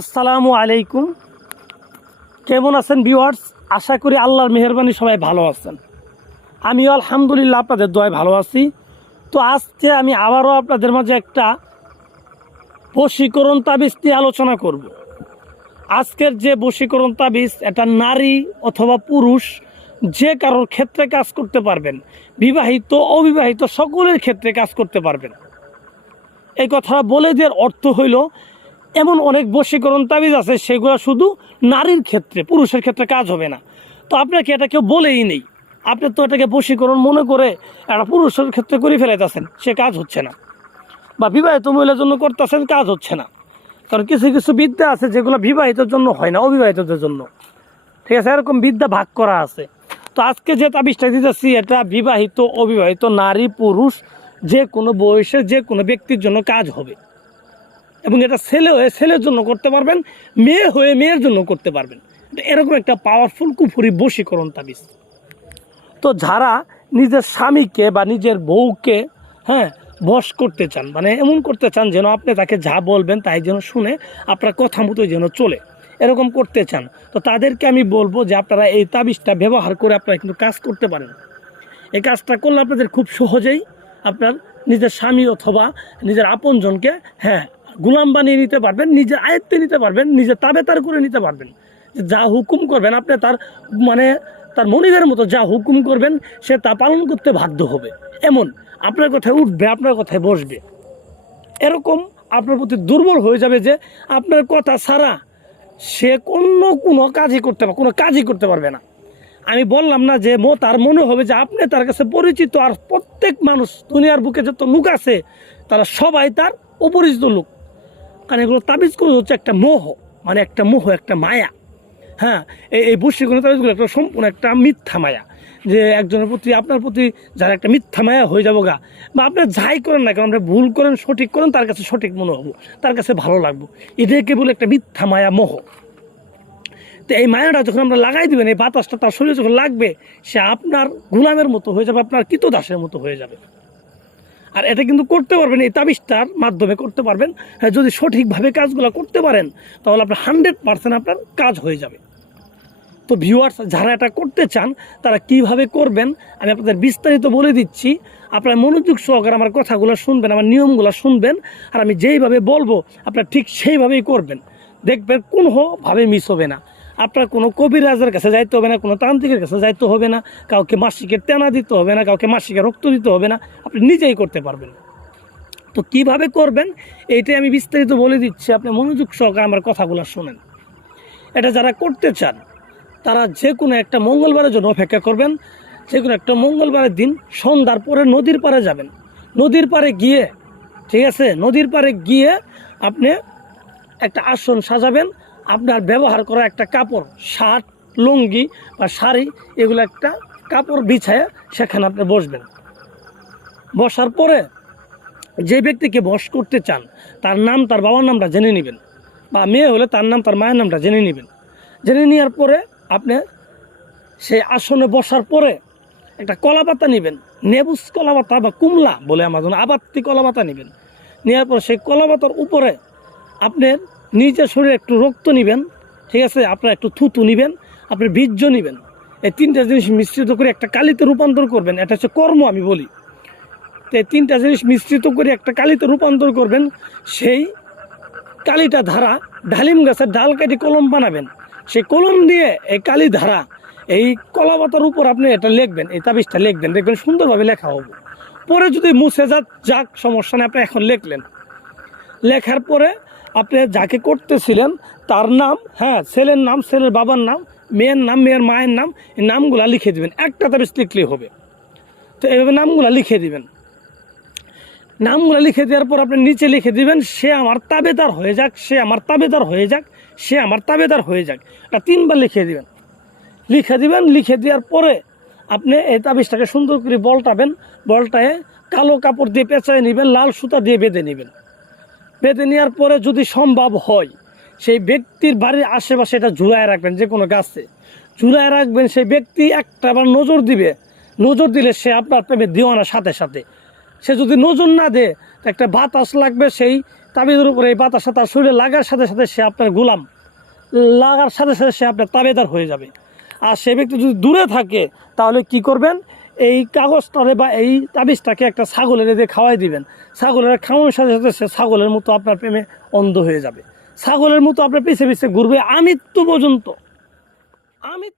আসসালামু আলাইকুম। কেমন আছেন ভিউয়ার্স? আশা করি আল্লাহর মেহরবানি সবাই ভালো আছেন। আমিও আলহামদুলিল্লাহ আপনাদের দোয়ায় ভালো আছি। তো আজকে আমি আবারও আপনাদের মাঝে একটা বশীকরণ তাবিজ নিয়ে আলোচনা করব। আজকের যে বশীকরণ তাবিজ, এটা নারী অথবা পুরুষ যে কারোর ক্ষেত্রে কাজ করতে পারবেন, বিবাহিত, অবিবাহিত সকলের ক্ষেত্রে কাজ করতে পারবেন। এই কথাটা বলে দেওয়ার অর্থ হইল এমন অনেক বশীকরণ তাবিজ আছে, সেগুলো শুধু নারীর ক্ষেত্রে, পুরুষের ক্ষেত্রে কাজ হবে না। তো আপনাকে এটা কেউ বলেই নেই। আপনি তো এটাকে বশীকরণ মনে করে একটা পুরুষের ক্ষেত্রে করে ফেলাইতেছেন, সে কাজ হচ্ছে না। বা বিবাহিত মহিলার জন্য করতেছেন, কাজ হচ্ছে না। কারণ কিছু কিছু বিদ্যা আছে যেগুলো বিবাহিতের জন্য হয় না, অবিবাহিতদের জন্য। ঠিক আছে, এরকম বিদ্যা ভাগ করা আছে। তো আজকে যে তাবিজটা দিতেছি, এটা বিবাহিত, অবিবাহিত নারী, পুরুষ, যে কোনো বয়সে যে কোনো ব্যক্তির জন্য কাজ হবে। এবং এটা ছেলে হয়ে ছেলের জন্য করতে পারবেন, মেয়ে হয়ে মেয়ের জন্য করতে পারবেন। এরকম একটা পাওয়ারফুল কুফুরি বশীকরণ তাবিজ। তো যারা নিজের স্বামীকে বা নিজের বউকে হ্যাঁ বশ করতে চান মানে এমন করতে চান যেন আপনি তাকে যা বলবেন তাই যেন শুনে আপনার কথা মতো যেন চলে, এরকম করতে চান, তো তাদেরকে আমি বলব যে আপনারা এই তাবিজটা ব্যবহার করে আপনারা কিন্তু কাজ করতে পারেন। এই কাজটা করলে আপনাদের খুব সহজেই আপনার নিজের স্বামী অথবা নিজের আপনজনকে হ্যাঁ গুলাম বানিয়ে নিতে পারবেন, নিজে আয়ত্তে নিতে পারবেন নিজের তাবেতার করে নিতে পারবেন। যা হুকুম করবেন, আপনি তার মানে তার মনিবের মতো যা হুকুম করবেন, সে তা পালন করতে বাধ্য হবে। এমন, আপনার কথায় উঠবে, আপনার কথায় বসবে। এরকম আপনার প্রতি দুর্বল হয়ে যাবে যে আপনার কথা ছাড়া সে অন্য কোনো কাজই করতে পারবে কোনো কাজই করতে পারবে না। আমি বললাম না যে মো, তার মনে হবে যে আপনি তার কাছে পরিচিত আর প্রত্যেক মানুষ দুনিয়ার বুকে যত লোক আছে, তারা সবাই তার অপরিচিত লোক। কারণ এগুলো তাবিজ করে হচ্ছে একটা মোহ মানে একটা মোহ, একটা মায়া। হ্যাঁ এই এই বৈশ্বিক তাবিজগুলো একটা সম্পূর্ণ একটা মিথ্যা মায়া। যে একজনের প্রতি, আপনার প্রতি যার একটা মিথ্যা মায়া হয়ে যাব গা, বা আপনি যাই করেন না কেন, আপনি ভুল করেন, সঠিক করেন, তার কাছে সঠিক মনে হব, তার কাছে ভালো লাগবো। এটাই কেবল একটা মিথ্যা মায়া মোহ। তো এই মায়াটা যখন আমরা লাগাই দিবেন, এই বাতাসটা তার শরীরে যখন লাগবে, সে আপনার গুলামের মতো হয়ে যাবে, আপনার কৃতদাসের মতো হয়ে যাবে। আর এটা কিন্তু করতে পারবেন এই তাবিজটার মাধ্যমে করতে পারবেন। হ্যাঁ, যদি সঠিকভাবে কাজগুলো করতে পারেন তাহলে আপনার হান্ড্রেড পার্সেন্ট আপনার কাজ হয়ে যাবে। তো ভিউয়ার্স যারা এটা করতে চান তারা কীভাবে করবেন আমি আপনাদের বিস্তারিত বলে দিচ্ছি। আপনারা মনোযোগ সহকারে আমার কথাগুলো শুনবেন আমার নিয়মগুলো শুনবেন আর আমি যেইভাবে বলব আপনারা ঠিক সেইভাবেই করবেন। দেখবেন কোনোভাবে মিস হবে না। আপনার কোনো কবিরাজের কাছে যাইতে হবে না, কোনো তান্ত্রিকের কাছে যাইতে হবে না, কাউকে মাসিকের টেনা দিতে হবে না, কাউকে মাসিকের রক্ত দিতে হবে না, আপনি নিজেই করতে পারবেন। তো কীভাবে করবেন? এইটাই আমি বিস্তারিত বলে দিচ্ছি, আপনি মনোযোগ সহকারে আমার কথাগুলো শোনেন। এটা যারা করতে চান, তারা যে কোনো একটা মঙ্গলবারের জন্য অপেক্ষা করবেন, যে কোনো একটা মঙ্গলবারের দিন সন্ধ্যার পরে নদীর পাড়ে যাবেন। নদীর পাড়ে গিয়ে, ঠিক আছে? নদীর পাড়ে গিয়ে আপনি একটা আসন সাজাবেন আপনার ব্যবহার করা একটা কাপড়, শার্ট, লুঙ্গি বা শাড়ি, এগুলো একটা কাপড় বিছায় সেখানে আপনি বসবেন। বসার পরে যে ব্যক্তিকে বস করতে চান, তার নাম, তার বাবার নামটা জেনে নেবেন বা মেয়ে হলে তার নাম, তার মায়ের নামটা জেনে নেবেন। জেনে নেওয়ার পরে আপনি সেই আসনে বসার পরে একটা কলা পাতা নেবেন, নেবুস কলা পাতা বা কুমলা বলে আমার জন্য আবাত্তি কলা পাতা নেবেন। নেওয়ার পর সেই কলা পাতার উপরে আপনি নিজের শরীরে একটু রক্ত নেবেন, ঠিক আছে? আপনার একটু থুতু নেবেন আপনি বীর্য নেবেন। এই তিনটা জিনিস মিশ্রিত করে একটা কালিতে রূপান্তর করবেন, এটা হচ্ছে কর্ম আমি বলি। তো এই তিনটা জিনিস মিশ্রিত করে একটা কালিতে রূপান্তর করবেন, সেই কালিটা ধারা, ডালিম গাছের ডাল কেটে কলম বানাবেন। সেই কলম দিয়ে এই কালি ধারা, এই কলাপাতার উপর আপনি এটা লিখবেন, এই তাবিজটা লিখবেন, দেখবেন সুন্দরভাবে লেখা হবে। পরে যদি মুছে যাক যাক, সমস্যা নেই, আপনি এখন লিখলেন। লেখার পরে আপনি যাকে করতেছিলেন, তার নাম হ্যাঁ ছেলের নাম, ছেলের বাবার নাম, মেয়ের নাম, মেয়ের মায়ের নাম, এই নামগুলা লিখে দিবেন। একটা তাবিজ লিখলেই হবে। তো এইভাবে নামগুলা লিখে দিবেন। নামগুলো লিখে দেওয়ার পর আপনি নিচে লিখে দিবেন, সে আমার তাবেদার হয়ে যাক, সে আমার তাবেদার হয়ে যাক, সে আমার তাবেদার হয়ে যাক। এটা তিনবার লিখে দিবেন। লিখে দিবেন, লিখে দেওয়ার পরে আপনি এই তাবিজটাকে সুন্দর করে বলটাবেন, বলটায় কালো কাপড় দিয়ে পেঁচায় নেবেন, লাল সুতা দিয়ে বেঁধে নেবেন। বেঁধে নেওয়ার পরে যদি সম্ভব হয়, সেই ব্যক্তির বাড়ির আশেপাশে এটা ঝুলায় রাখবেন, যে কোনো গাছে। ঝুলায় রাখবেন, সেই ব্যক্তি একটা বার নজর দিবে। নজর দিলে সে আপনার প্রেমে দিওয়ানার সাথে সাথে। সে যদি নজর না দেয় একটা বাতাস লাগবে, সেই তাবিদের উপরে এই বাতাস তার শরীরে লাগার সাথে সাথে সে আপনার গোলাম। লাগার সাথে সাথে সে আপনার তাবেদার হয়ে যাবে। আর সে ব্যক্তি যদি দূরে থাকে, তাহলে কি করবেন? এই কাগজটারে বা এই তাবিজটাকে একটা ছাগলের এদের খাওয়াই দিবেন। ছাগলের খাওয়ানোর সাথে সাথে সে ছাগলের মতো আপনার প্রেমে অন্ধ হয়ে যাবে। ছাগলের মতো আপনার পিছিয়ে পিছিয়ে ঘুরবে আমৃত্যু পর্যন্ত। আমৃত্যু